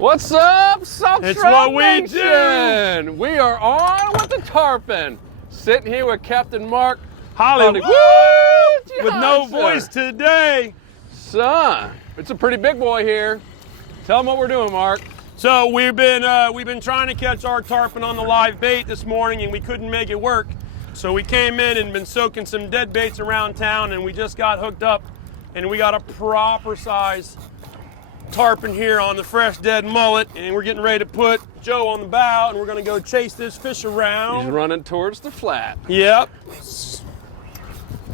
What's up, South It's Shroud what we do. Nation? We are on with the Tarpon. Sitting here with Captain Mark. Hollywood Woo! with no Johnson. voice today. Son, it's a pretty big boy here. Tell them what we're doing, Mark. So we've been trying to catch our tarpon on the live bait this morning, and we couldn't make it work. So we came in and been soaking some dead baits around town, and we just got hooked up, and we got a proper size tarpon here on the fresh dead mullet, and we're getting ready to put Joe on the bow, and we're gonna go chase this fish around. He's running towards the flat. Yep.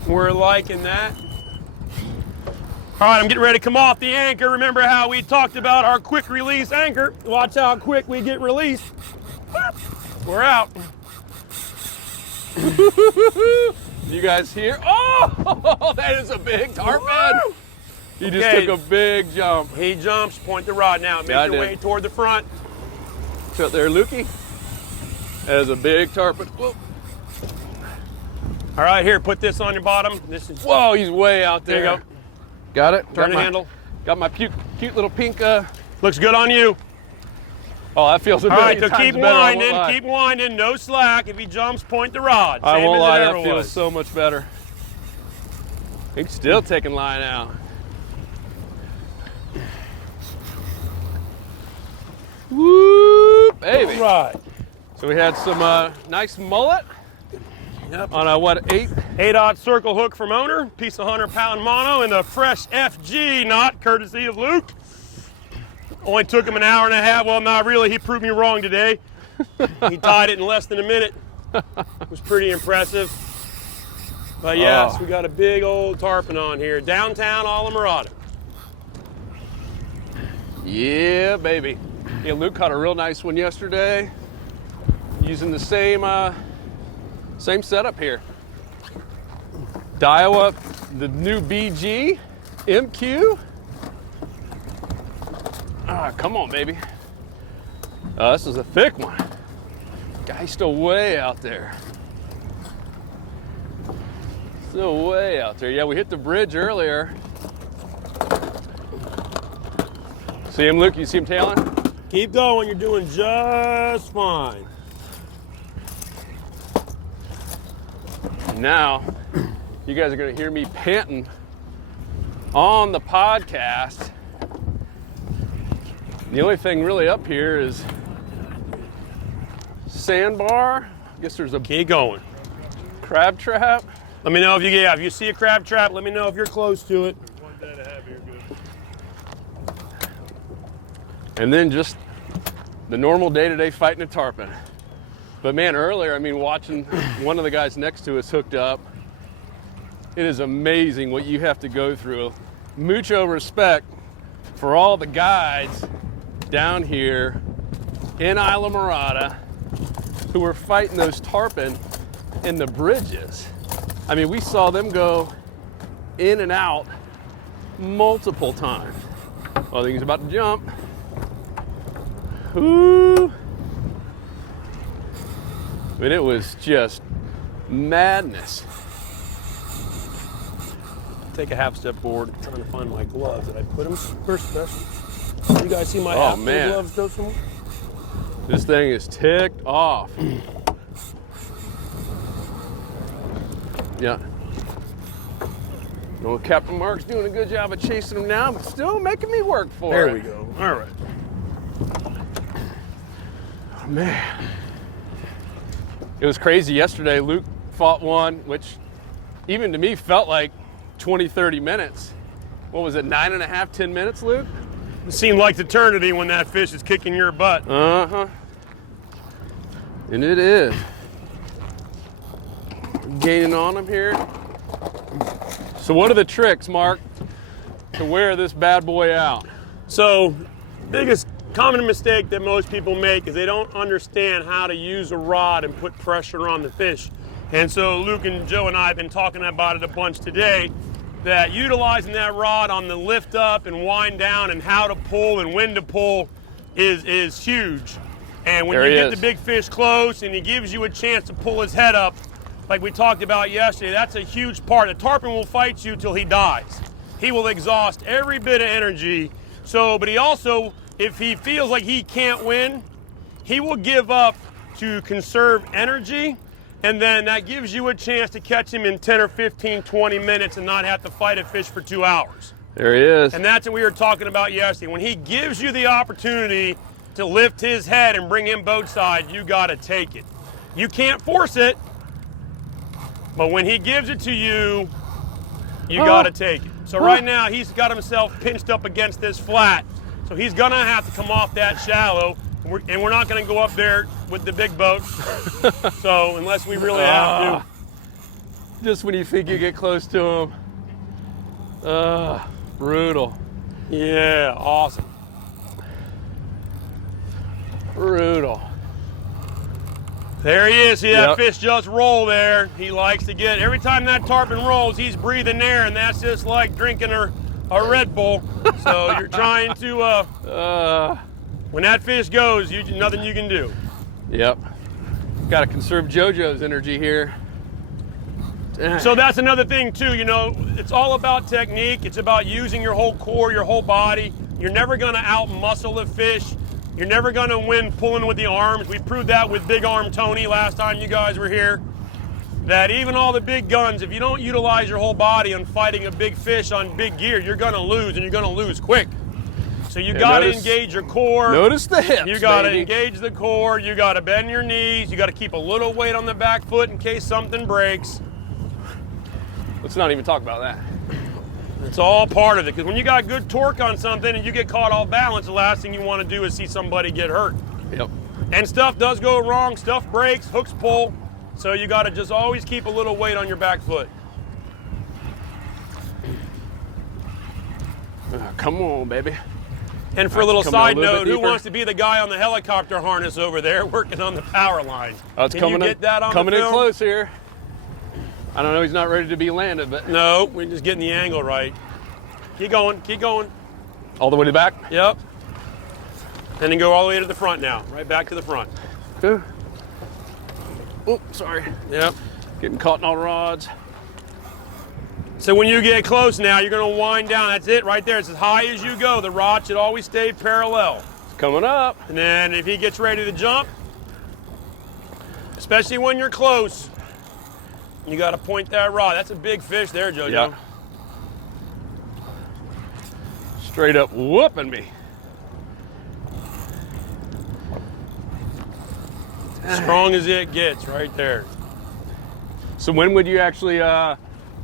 We're liking that. All right, I'm getting ready to come off the anchor. Remember how we talked about our quick release anchor? Watch how quick we get released. We're out. You guys hear? Oh, that is a big tarpon. He just Okay. took a big jump. He jumps, point the rod now. Make Yeah, I your did. way toward the front. Out there, Lukey. That is a big tarpon. Whoa. All right, here, put this on your bottom. This is, Whoa, he's way out there. there you go. Got it? Turn Got the my- handle. Got my cute little pink. Looks good on you. Oh, that feels a All right, million so times keep better, I won't winding, lie. keep winding, no slack. If he jumps, point the rod. I Same won't as lie, it that ever feels was. so much better. He's still taking line out. Whoop, baby. All right. So we had some nice mullet Yep. on a what, 8? 8/0 circle hook from owner, piece of 100-pound mono, and a fresh FG knot, courtesy of Luke. Only took him an hour and a half. Well, not really. He proved me wrong today. He tied it in less than a minute. It was pretty impressive. But yes, Oh. we got a big old tarpon on here, downtown Alamorada. Yeah, baby. Yeah, Luke caught a real nice one yesterday using the same setup here. Dial up the new BG MQ. Ah, come on, baby. This is a thick one. Guy's still way out there. Still way out there. Yeah, we hit the bridge earlier. See him, Luke? You see him tailing? Keep going. You're doing just fine. Now, you guys are going to hear me panting on the podcast. The only thing really up here is sandbar. I guess there's a Keep going. crab trap. Let me know if you see a crab trap. Let me know if you're close to it. And then just the normal day-to-day fighting a tarpon. But man, earlier, I mean, watching one of the guys next to us hooked up, it is amazing what you have to go through. Mucho respect for all the guides down here in Islamorada who were fighting those tarpon in the bridges. I mean, we saw them go in and out multiple times. Well, I think he's about to jump. Ooh. But it was just madness. Take a half step forward. I'm trying to find my gloves. Did I put them for special? You guys see my Oh, half man. gloves though somewhere? This thing is ticked off. Yeah. Well, Captain Mark's doing a good job of chasing him now, but still making me work for it. There we go. All right. Oh, man. It was crazy yesterday. Luke fought one, which even to me felt like 20, 30 minutes. What was it, 9.5, 10 minutes, Luke? It seemed like eternity when that fish is kicking your butt. Uh-huh. And it is. Gaining on him here. So what are the tricks, Mark, to wear this bad boy out? So, biggest common mistake that most people make is they don't understand how to use a rod and put pressure on the fish. And so Luke and Joe and I have been talking about it a bunch today, that utilizing that rod on the lift up and wind down and how to pull and when to pull is huge. And when There you he get is. the big fish close and he gives you a chance to pull his head up, like we talked about yesterday, that's a huge part. A tarpon will fight you till he dies. He will exhaust every bit of energy. So, but he also if he feels like he can't win, he will give up to conserve energy, and then that gives you a chance to catch him in 10 or 15, 20 minutes and not have to fight a fish for 2 hours. There he is. And that's what we were talking about yesterday. When he gives you the opportunity to lift his head and bring him boat side, you got to take it. You can't force it, but when he gives it to you, you got to take it. So right now, he's got himself pinched up against this flat. So he's going to have to come off that shallow, and we're not going to go up there with the big boat. So unless we really have to. Just when you think you get close to him. Brutal. Yeah, awesome. Brutal. There he is. See that fish just roll there. He likes to get, every time that tarpon rolls, he's breathing air, and that's just like drinking a Red Bull. So you're trying to, when that fish goes, nothing you can do. Yep. Got to conserve JoJo's energy here. So that's another thing too, you know, it's all about technique. It's about using your whole core, your whole body. You're never gonna out-muscle a fish. You're never gonna win pulling with the arms. We proved that with Big Arm Tony last time you guys were here. That even all the big guns, if you don't utilize your whole body on fighting a big fish on big gear, you're gonna lose, and you're gonna lose quick. So you gotta engage your core. Notice the hips, You gotta baby. engage the core. You gotta bend your knees. You gotta keep a little weight on the back foot in case something breaks. Let's not even talk about that. It's all part of it, because when you got good torque on something and you get caught off balance, the last thing you want to do is see somebody get hurt. Yep. And stuff does go wrong, stuff breaks, hooks pull, so you got to just always keep a little weight on your back foot. Come on, baby. And for a little side note, who deeper. wants to be the guy on the helicopter harness over there working on the power line? It's Can coming you get that on coming the in film? close here. I don't know, he's not ready to be landed, but No, we're just getting the angle right. Keep going, keep going. all the way to the back. Yep. And then go all the way to the front now, right back to the front. Okay. Oh, sorry. Yep. Getting caught in all the rods. So when you get close now, you're going to wind down. That's it right there. It's as high as you go. The rod should always stay parallel. It's coming up. And then if he gets ready to jump, especially when you're close, you got to point that rod. That's a big fish there, JoJo. Yeah. Straight up whooping me. Strong as it gets right there. So when would you actually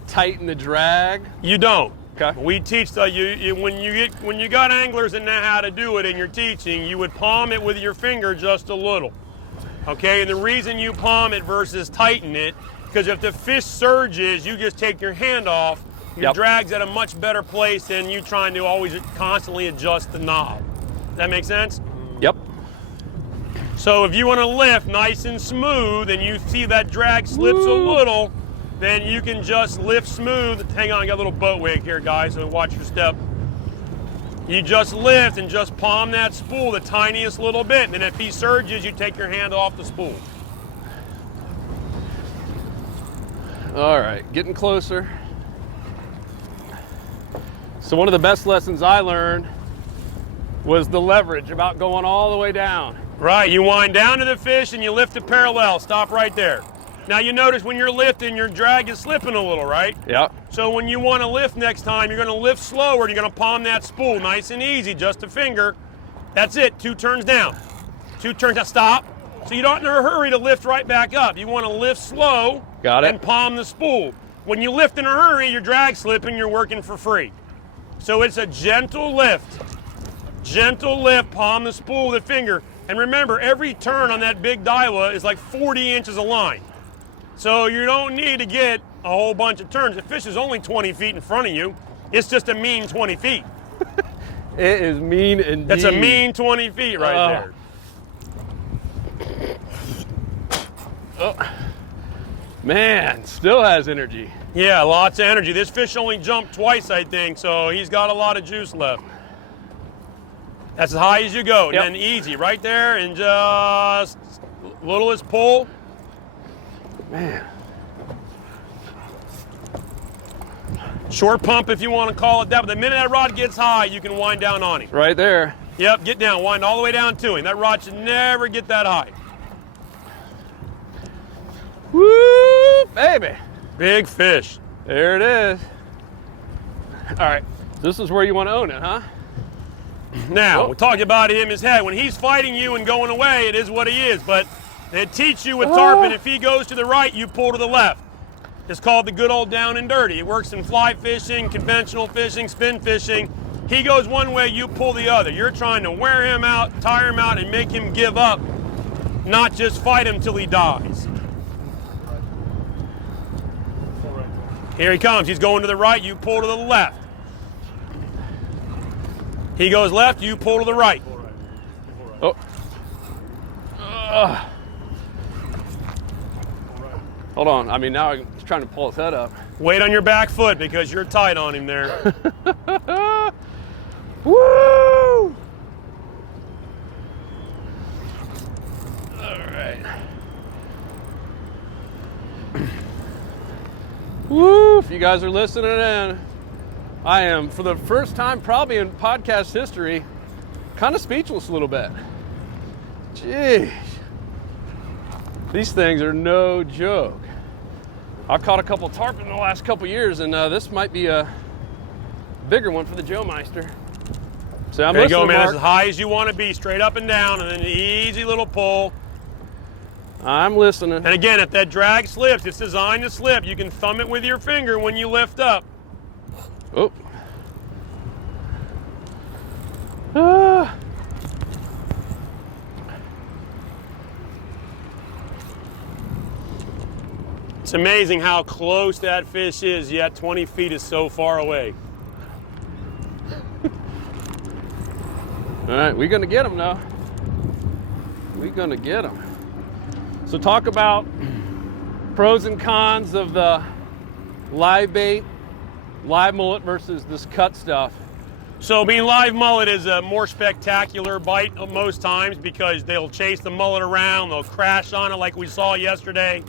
tighten the drag? You don't. Okay. We teach when you got anglers that know how to do it and you're teaching, you would palm it with your finger just a little. Okay, and the reason you palm it versus tighten it, because if the fish surges, you just take your hand off, your drag's at a much better place than you trying to always constantly adjust the knob. Does that make sense? Yep. So if you want to lift nice and smooth and you see that drag slips a little, then you can just lift smooth. Hang on, I got a little boat wig here, guys, so watch your step. You just lift and just palm that spool the tiniest little bit, and then if he surges, you take your hand off the spool. All right, getting closer. So one of the best lessons I learned was the leverage, about going all the way down. Right, you wind down to the fish and you lift it parallel. Stop right there. Now you notice when you're lifting, your drag is slipping a little, right? Yeah. So when you want to lift next time, you're going to lift slower. You're going to palm that spool nice and easy, just a finger. That's it, 2 turns down. 2 turns down, stop. So you don't in a hurry to lift right back up. You want to lift slow. Got it. And palm the spool. When you lift in a hurry, your drag's slipping, you're working for free. So it's a gentle lift. Gentle lift, palm the spool with the finger. And remember, every turn on that big Daiwa is like 40 inches of line. So you don't need to get a whole bunch of turns. The fish is only 20 feet in front of you. It's just a mean 20 feet. It is mean indeed. That's a mean 20 feet right there. Oh. Man, still has energy. Yeah, lots of energy. This fish only jumped twice, I think, so he's got a lot of juice left. That's as high as you go, and then easy right there, and just littlest pull. Man. Short pump if you want to call it that, but the minute that rod gets high, you can wind down on him. Right there. Yep, get down, wind all the way down to him. That rod should never get that high. Woo, baby. Big fish. There it is. All right, this is where you want to own it, huh? Now, we talked about him, his head. When he's fighting you and going away, it is what he is. But they teach you with tarpon, if he goes to the right, you pull to the left. It's called the good old down and dirty. It works in fly fishing, conventional fishing, spin fishing. He goes one way, you pull the other. You're trying to wear him out, tire him out, and make him give up, not just fight him till he dies. Here he comes. He's going to the right, you pull to the left. He goes left, you pull to the right. Oh. Hold on. I mean, now I'm trying to pull his head up. Wait on your back foot because you're tight on him there. Woo! All right. Woo! If you guys are listening in, I am, for the first time probably in podcast history, kind of speechless a little bit. Jeez. These things are no joke. I've caught a couple tarpon in the last couple years, and this might be a bigger one for the Joe Meister. So I'm there you go, listening, man. Mark. That's as high as you want to be, straight up and down, and then an easy little pull. I'm listening. And again, if that drag slips, it's designed to slip. You can thumb it with your finger when you lift up. Oh. Ah. It's amazing how close that fish is, yet 20 feet is so far away. All right, we're gonna get him now. We're gonna get him. So talk about pros and cons of the live bait, live mullet versus this cut stuff. So being live mullet is a more spectacular bite most times because they'll chase the mullet around, they'll crash on it like we saw yesterday.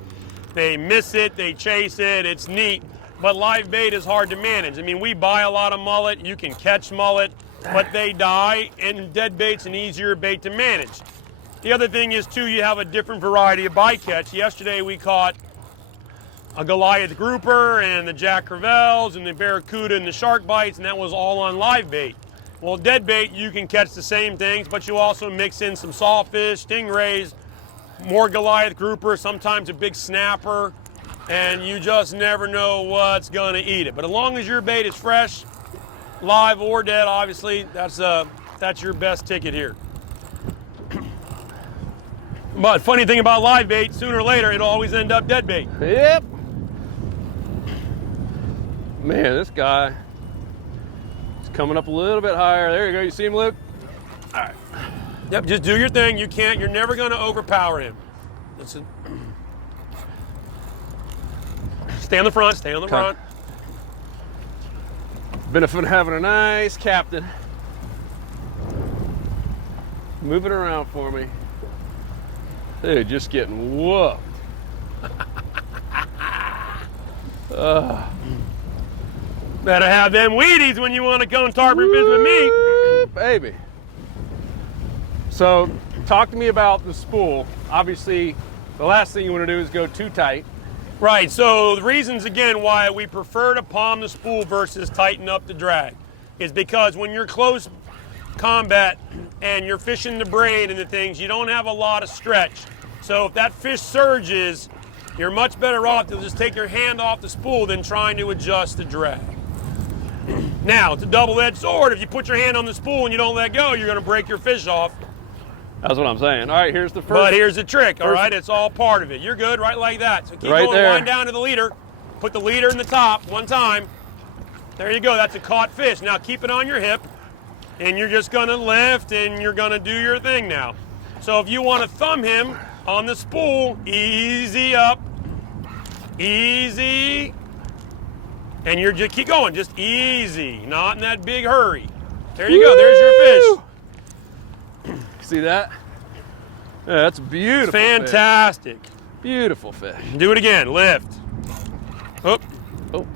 They miss it, they chase it, it's neat. But live bait is hard to manage. I mean, we buy a lot of mullet, you can catch mullet, but they die, and dead bait's an easier bait to manage. The other thing is, too, you have a different variety of bycatch. Yesterday we caught a Goliath grouper and the Jack Crevalles and the barracuda and the shark bites, and that was all on live bait. Well, dead bait, you can catch the same things, but you also mix in some sawfish, stingrays, more Goliath grouper, sometimes a big snapper, and you just never know what's gonna eat it. But as long as your bait is fresh, live or dead, obviously, that's your best ticket here. But funny thing about live bait, sooner or later, it'll always end up dead bait. Yep. Man, this guy is coming up a little bit higher. There you go. You see him, Luke? All right. Yep, just do your thing. You're never gonna overpower him. Stay on the front, stay on the front. Benefit of having a nice captain. Move it around for me. Dude, just getting whooped. Better have them Wheaties when you want to go and tarpon fish with me. Baby. So, talk to me about the spool. Obviously, the last thing you want to do is go too tight. Right, so the reasons, again, why we prefer to palm the spool versus tighten up the drag is because when you're close combat and you're fishing the braid and the things, you don't have a lot of stretch. So if that fish surges, you're much better off to just take your hand off the spool than trying to adjust the drag. Now, it's a double-edged sword. If you put your hand on the spool and you don't let go, you're going to break your fish off. That's what I'm saying. All right, here's the first. But here's the trick, all right? It's all part of it. You're good, right like that. So keep right going, there. wind down to the leader. Put the leader in the top one time. There you go, that's a caught fish. Now keep it on your hip, and you're just gonna lift, and you're gonna do your thing now. So if you wanna thumb him on the spool, easy up, easy, and you're just keep going, just easy, not in that big hurry. There you go, there's your fish. See that? Yeah, that's beautiful. Fantastic. Fish. Beautiful fish. Do it again, lift. Oh. Oh.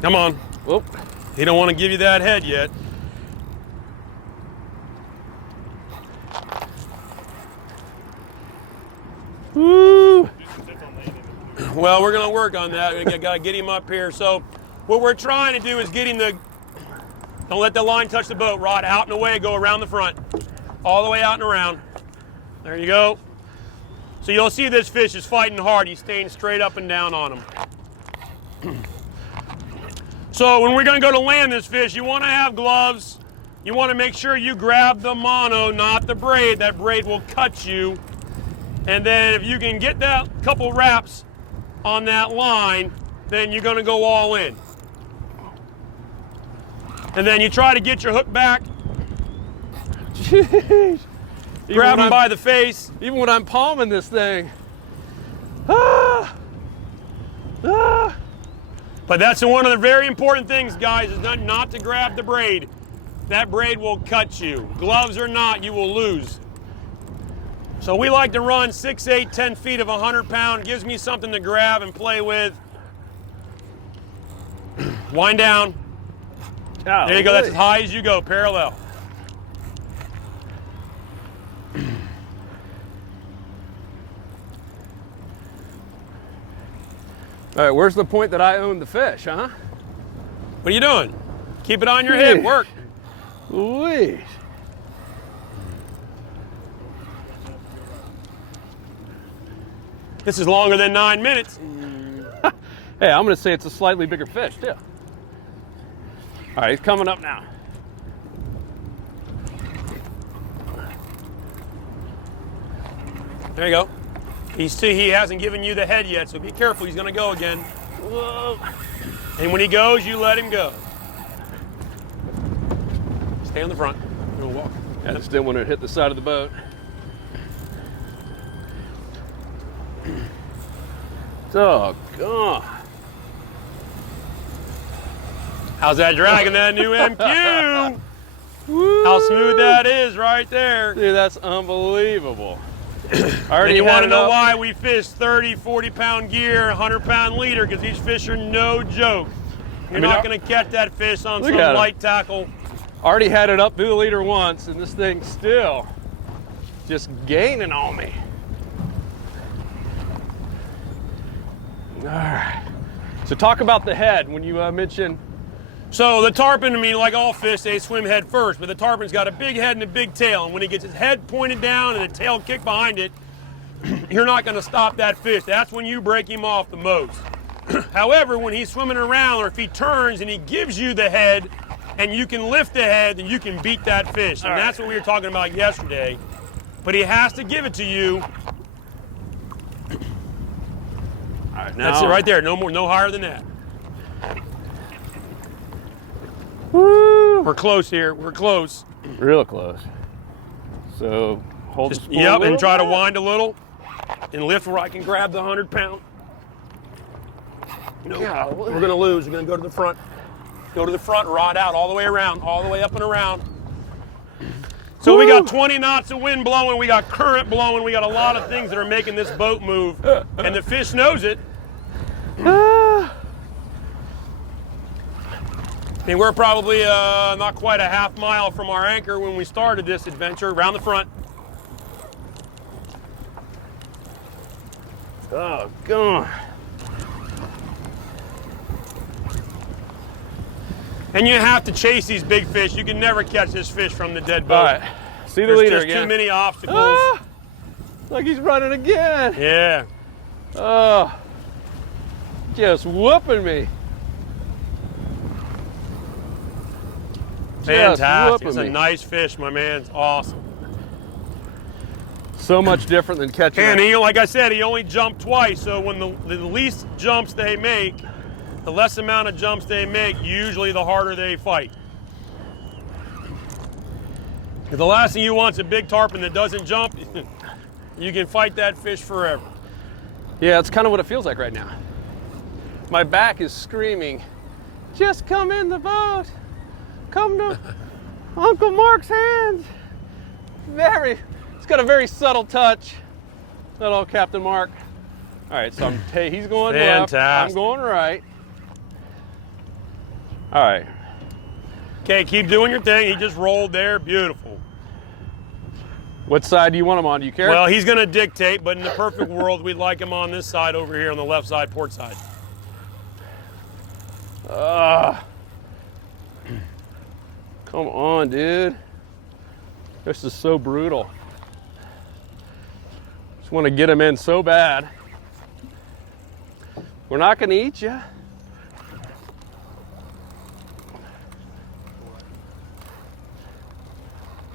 Come on. Oh. He don't want to give you that head yet. Woo! Well, we're going to work on that. We got to get him up here. So what we're trying to do is get him don't let the line touch the boat. Rod out and away, go around the front. All the way out and around. There you go. So you'll see this fish is fighting hard. He's staying straight up and down on him. So when we're going to go to land this fish, you want to have gloves. You want to make sure you grab the mono, not the braid. That braid will cut you. And then if you can get that couple wraps on that line, then you're going to go all in. And then you try to get your hook back. Jeez. Grab him by the face. Even when I'm palming this thing. Ah! Ah! But that's one of the very important things, guys, is not to grab the braid. That braid will cut you. Gloves or not, you will lose. So we like to run 6, 8, 10 feet of 100-pound. Gives me something to grab and play with. Wind down. Oh, There you go. That's as high as you go, parallel. All right, where's the point that I own the fish, huh? What are you doing? Keep it on your hip. Work. Louise. This is longer than 9 minutes. Hey, I'm going to say it's a slightly bigger fish, too. All right, he's coming up now. There you go. He hasn't given you the head yet, so be careful. He's going to go again. Whoa. And when he goes, you let him go. Stay on the front. We'll walk. I just didn't want to hit the side of the boat. Oh, God. How's that dragging that new MQ? How smooth that is right there. Dude, that's unbelievable. And you want to know why we fish 30, 40-pound gear, 100-pound leader, because these fish are no joke. You're not going to catch that fish on some light tackle. Already had it up through the leader once, and this thing's still just gaining on me. All right. So talk about the head when you mentioned. So the tarpon, I mean, like all fish, they swim head first, but the tarpon's got a big head and a big tail. And when he gets his head pointed down and the tail kicked behind it, you're not going to stop that fish. That's when you break him off the most. However, when he's swimming around or if he turns and he gives you the head and you can lift the head, then you can beat that fish. And that's what we were talking about yesterday. But he has to give it to you. All right, now, that's it right there. No more, no higher than that. Woo. We're close here. We're close. Real close. So hold the spool Yep, and try to bit. wind a little and lift where I can grab the 100-pound. No, we're going to lose. We're going to go to the front. Go to the front, rod out all the way around, all the way up and around. So we got 20 knots of wind blowing. We got current blowing. We got a lot of things that are making this boat move. And the fish knows it. I mean, we're probably not quite a half mile from our anchor when we started this adventure, around the front. Oh, God. And you have to chase these big fish. You can never catch this fish from the dead boat. All right. See the There's leader just again. too many obstacles. Ah, like he's running again. Yeah. Oh, just whooping me. Fantastic. It's a nice fish, my man. It's awesome. So much different than catching. And he, like I said, he only jumped twice. So when the least jumps they make, the less amount of jumps they make, usually the harder they fight. If the last thing you want is a big tarpon that doesn't jump, you can fight that fish forever. Yeah, it's kind of what it feels like right now. My back is screaming, just come in the boat. Come to Uncle Mark's hands. It's got a very subtle touch. That old Captain Mark. All right, so he's going left. I'm going right. All right. Okay, keep doing your thing. He just rolled there. Beautiful. What side do you want him on? Do you care? Well, he's going to dictate, but in the perfect world, we'd like him on this side over here on the left side, port side. Come on, dude. This is so brutal. Just want to get him in so bad. We're not going to eat you.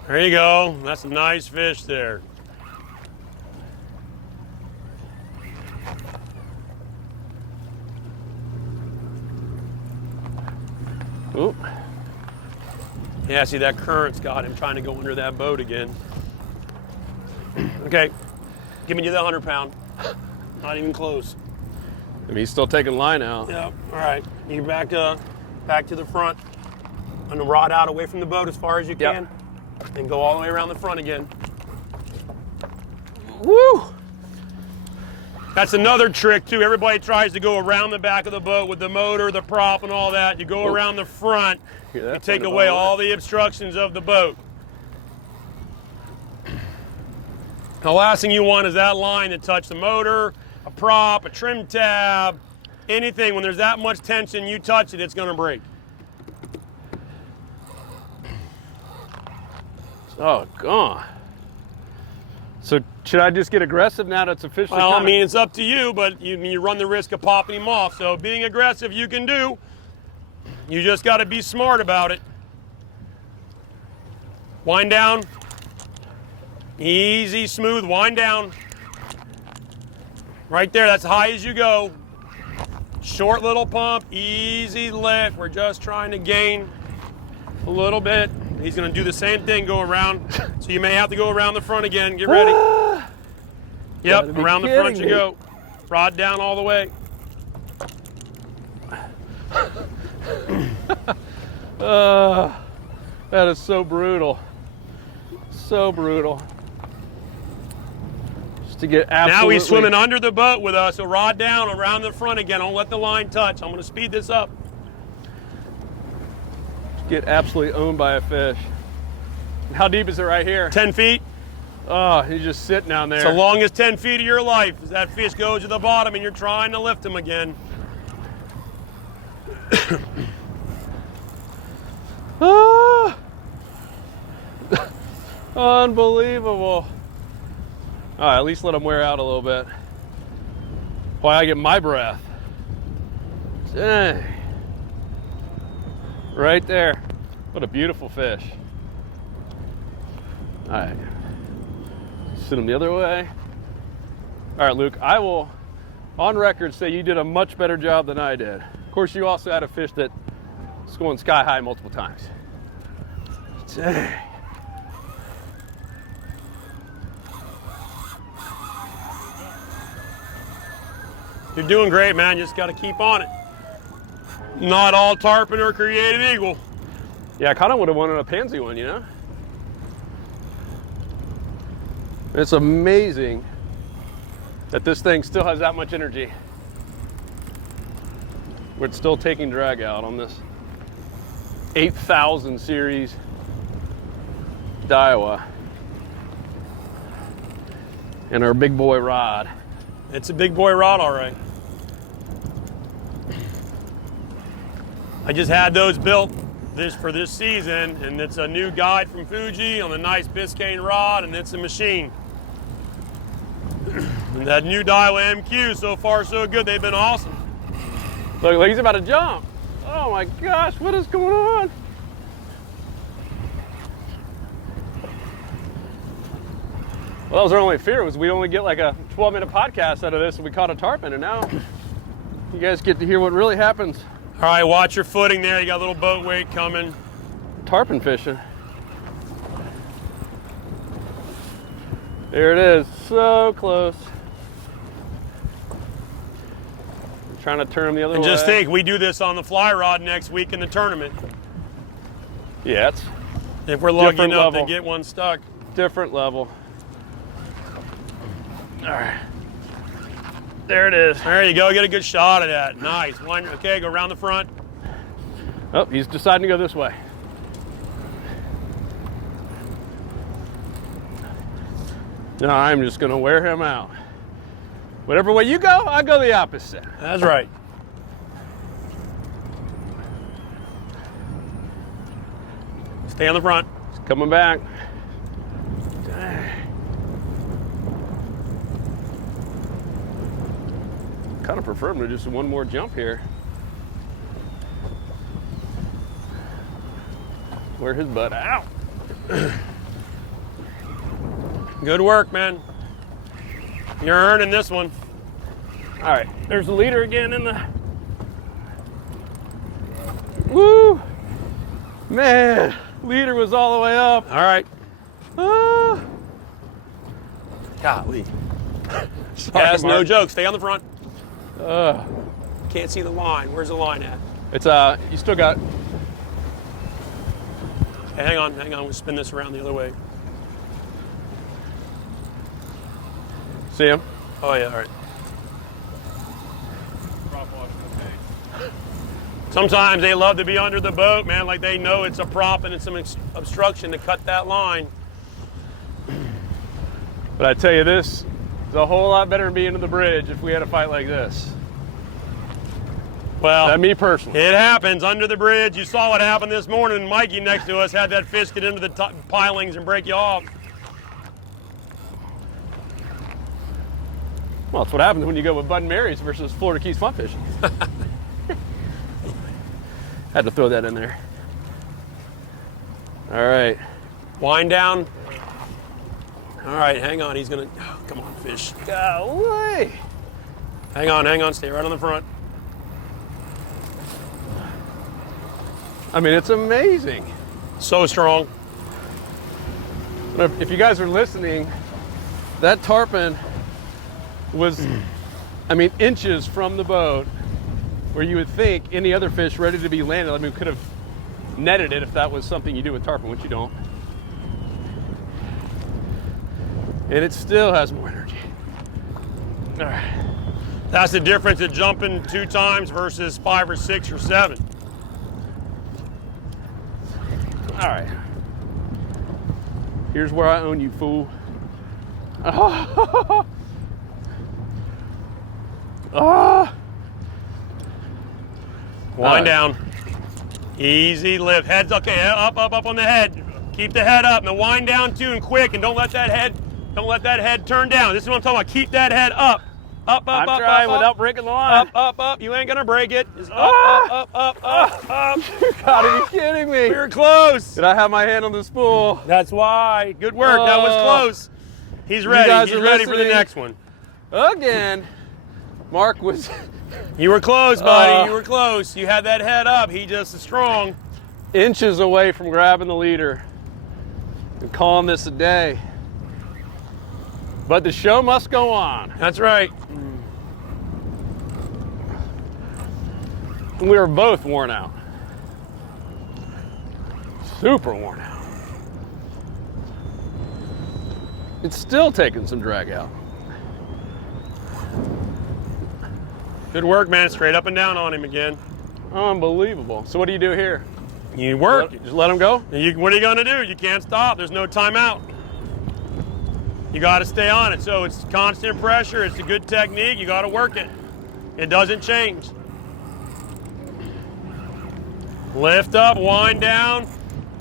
There you go. That's a nice fish there. Oop. Yeah, see, that current's got him trying to go under that boat again. Okay, giving you the 100-pound. Not even close. I mean, he's still taking line out. Yep. All right. You back to the front. And the rod out away from the boat as far as you can. Yep. And go all the way around the front again. Woo! That's another trick too. Everybody tries to go around the back of the boat with the motor, the prop, and all that. You go around the front. You take away all the obstructions of the boat. The last thing you want is that line to touch the motor, a prop, a trim tab, anything. When there's that much tension, you touch it, it's going to break. Oh, God. So should I just get aggressive now that it's officially Well, coming? I mean, it's up to you, but you run the risk of popping him off. So being aggressive, you can do. You just got to be smart about it. Wind down. Easy, smooth, wind down. Right there, that's high as you go. Short little pump, easy lift. We're just trying to gain a little bit. He's going to do the same thing, go around. So you may have to go around the front again. Get ready. Yep, around the front you go. Rod down all the way. That is so brutal. So brutal. Just to get absolutely... Now he's swimming under the boat with us, so rod down around the front again. Don't let the line touch. I'm going to speed this up. Get absolutely owned by a fish. How deep is it right here? 10 feet. Oh, he's just sitting down there. It's the longest 10 feet of your life as that fish goes to the bottom and you're trying to lift him again. Ah! Unbelievable. All right, at least let him wear out a little bit. Why I get my breath. Dang. Right there. What a beautiful fish. All right. Send him the other way. All right, Luke, I will, on record, say you did a much better job than I did. Of course, you also had a fish that was going sky high multiple times. Dang. You're doing great, man. You just got to keep on it. Not all tarpon are created equal. Yeah, I kind of would have wanted a pansy one, you know? It's amazing that this thing still has that much energy. We're still taking drag out on this 8,000 series Daiwa and our big boy rod. It's a big boy rod, all right. I just had those built for this season, and it's a new guide from Fuji on a nice Biscayne rod, and it's a machine. And that new Daiwa MQ, so far so good. They've been awesome. Look, he's about to jump. Oh my gosh, what is going on? Well, that was our only fear, was we only get like a 12-minute podcast out of this and we caught a tarpon, and now you guys get to hear what really happens. All right, watch your footing there. You got a little boat weight coming. Tarpon fishing. There it is, so close. I'm trying to turn him the other way. And just think, we do this on the fly rod next week in the tournament. Yeah, it's if we're lucky different enough level. to get one stuck. Different level. All right. There it is. There you go. Get a good shot of that. Nice. Okay, go around the front. Oh, he's deciding to go this way. No, I'm just going to wear him out. Whatever way you go, I go the opposite. That's right. Stay on the front. He's coming back. Kind of prefer him to do one more jump here. Wear his butt out. Good work, man. You're earning this one. All right, there's the leader again in the. Woo! Man, leader was all the way up. All right. Ah. Golly. Sorry, That's no Mark. joke. Stay on the front. Can't see the line. Where's the line at? It's you still got. Hey, hang on. We'll spin this around the other way. See him? Oh yeah, all right. Sometimes they love to be under the boat, man, like they know it's a prop and it's some obstruction to cut that line. But I tell you this, it's a whole lot better than being in the bridge if we had a fight like this. Well, That me personally. it happens under the bridge. You saw what happened this morning. Mikey next to us had that fish get into the pilings and break you off. Well, that's what happens when you go with Bud and Mary's versus Florida Keys Fun Fishing. Had to throw that in there. All right. Wind down. All right, hang on. He's gonna. Oh, come on, fish. Golly. Hang on. Stay right on the front. I mean, it's amazing. So strong. If you guys are listening, that tarpon was, I mean, inches from the boat where you would think any other fish ready to be landed, I mean, could have netted it if that was something you do with tarpon, which you don't. And it still has more energy. All right. That's the difference of jumping 2 times versus 5 or 6 or 7. All right. Here's where I own you, fool. Oh. Oh. Wind down. Easy lift. Head's okay. Up on the head. Keep the head up. Now wind down too and quick, and don't let that head turn down. This is what I'm talking about. Keep that head up. Up. I'm trying without breaking the line. Up. You ain't gonna break it. Just up. You gotta be kidding me. We were close. Did I have my hand on the spool? That's why. Good work. That was close. He's ready. guys He's are ready for the listening. next one. Again. Mark was You were close, buddy. You were close. You had that head up. He just is strong. inches away from grabbing the leader and calling this a day. But the show must go on. That's right. And we were both worn out. Super worn out. It's still taking some drag out. Good work, man. Straight up and down on him again. Unbelievable. So what do you do here? You work. Just let him go? What are you going to do? You can't stop. There's no timeout. You got to stay on it. So it's constant pressure. It's a good technique. You got to work it. It doesn't change. Lift up, wind down.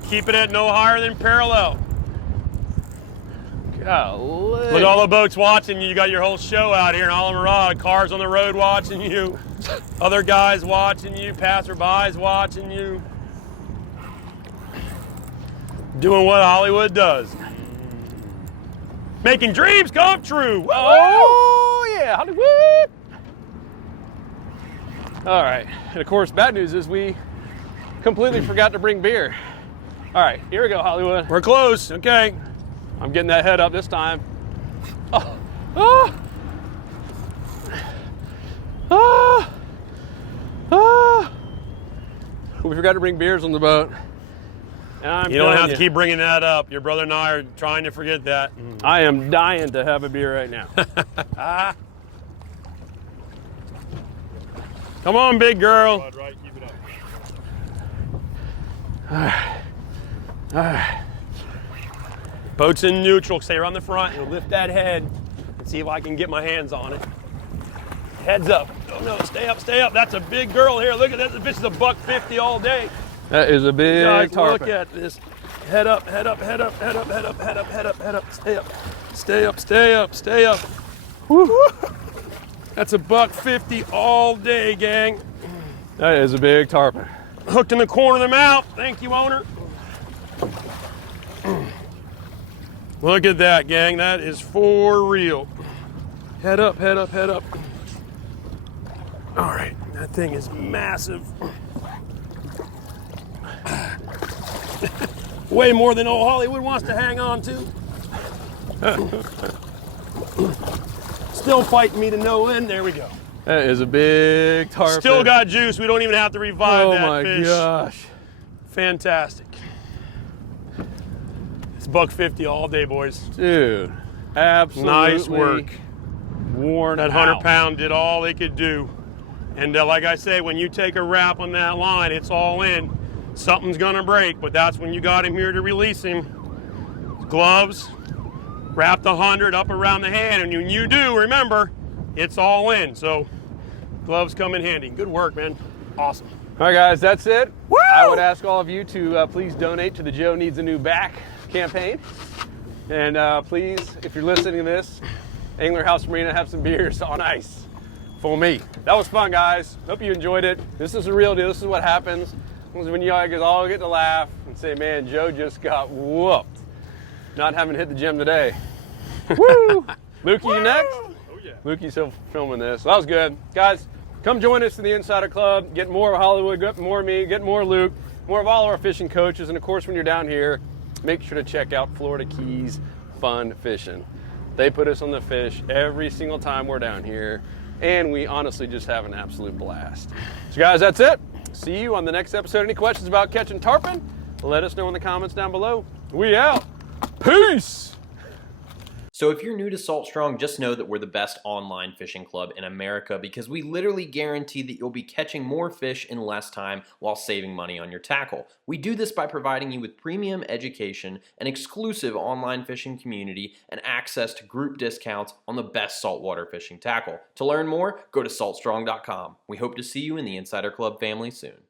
Keep it at no higher than parallel. Golly. Look at all the boats watching you. You got your whole show out here in Alamorada. Cars on the road watching you. Other guys watching you. Passerbys watching you. Doing what Hollywood does. Making dreams come true. Woo-hoo! Oh, yeah, Hollywood. All right. And of course, bad news is we completely forgot to bring beer. All right, here we go, Hollywood. We're close. Okay. I'm getting that head up this time. Oh, oh, oh, oh. We forgot to bring beers on the boat. And I'm You don't telling have to keep bringing that up. Your brother and I are trying to forget that. I am dying to have a beer right now. Come on, big girl. Right, keep it up. All right. Boat's in neutral. Stay around the front and lift that head and see if I can get my hands on it. Heads up. Oh no, stay up, stay up. That's a big girl here. Look at that. The fish is a $1.50 all day. That is a big Guys, tarpon. look at this. Head up, head up, head up, head up, head up, head up, head up, head up. Stay up, stay up, stay up, stay up. Woo. That's a $1.50 all day, gang. That is a big tarpon. Hooked in the corner of the mouth. Thank you, owner. Look at that, gang. That is for real. Head up, head up, head up. All right, that thing is massive. Way more than old Hollywood wants to hang on to. Still fighting me to no end. There we go. That is a big tarpon. Still got juice. We don't even have to revive that fish. Oh my gosh. Fantastic. It's $1.50 all day, boys. Dude, absolutely Nice work. Worn That out. 100-pound did all they could do. And like I say, when you take a wrap on that line, it's all in. Something's gonna break, but that's when you got him here to release him. Gloves, wrap the 100 up around the hand, and when you do, remember, it's all in. So gloves come in handy. Good work, man. Awesome. All right, guys, that's it. Woo! I would ask all of you to please donate to the Joe Needs a New Back campaign. And please, if you're listening to this, Angler House Marina, have some beers on ice for me. That was fun, guys. Hope you enjoyed it. This is the real deal. This is what happens when you guys all get to laugh and say, man, Joe just got whooped. Not having hit the gym today. Woo! Lukey, you next? Oh, yeah. Lukey's still filming this. That was good. Guys, come join us in the Insider Club. Get more of Hollywood, get more of me, get more Luke, more of all our fishing coaches. And of course, when you're down here, make sure to check out Florida Keys Fun Fishing. They put us on the fish every single time we're down here. And we honestly just have an absolute blast. So guys, that's it. See you on the next episode. Any questions about catching tarpon? Let us know in the comments down below. We out. Peace. So if you're new to Salt Strong, just know that we're the best online fishing club in America because we literally guarantee that you'll be catching more fish in less time while saving money on your tackle. We do this by providing you with premium education, an exclusive online fishing community, and access to group discounts on the best saltwater fishing tackle. To learn more, go to saltstrong.com. We hope to see you in the Insider Club family soon.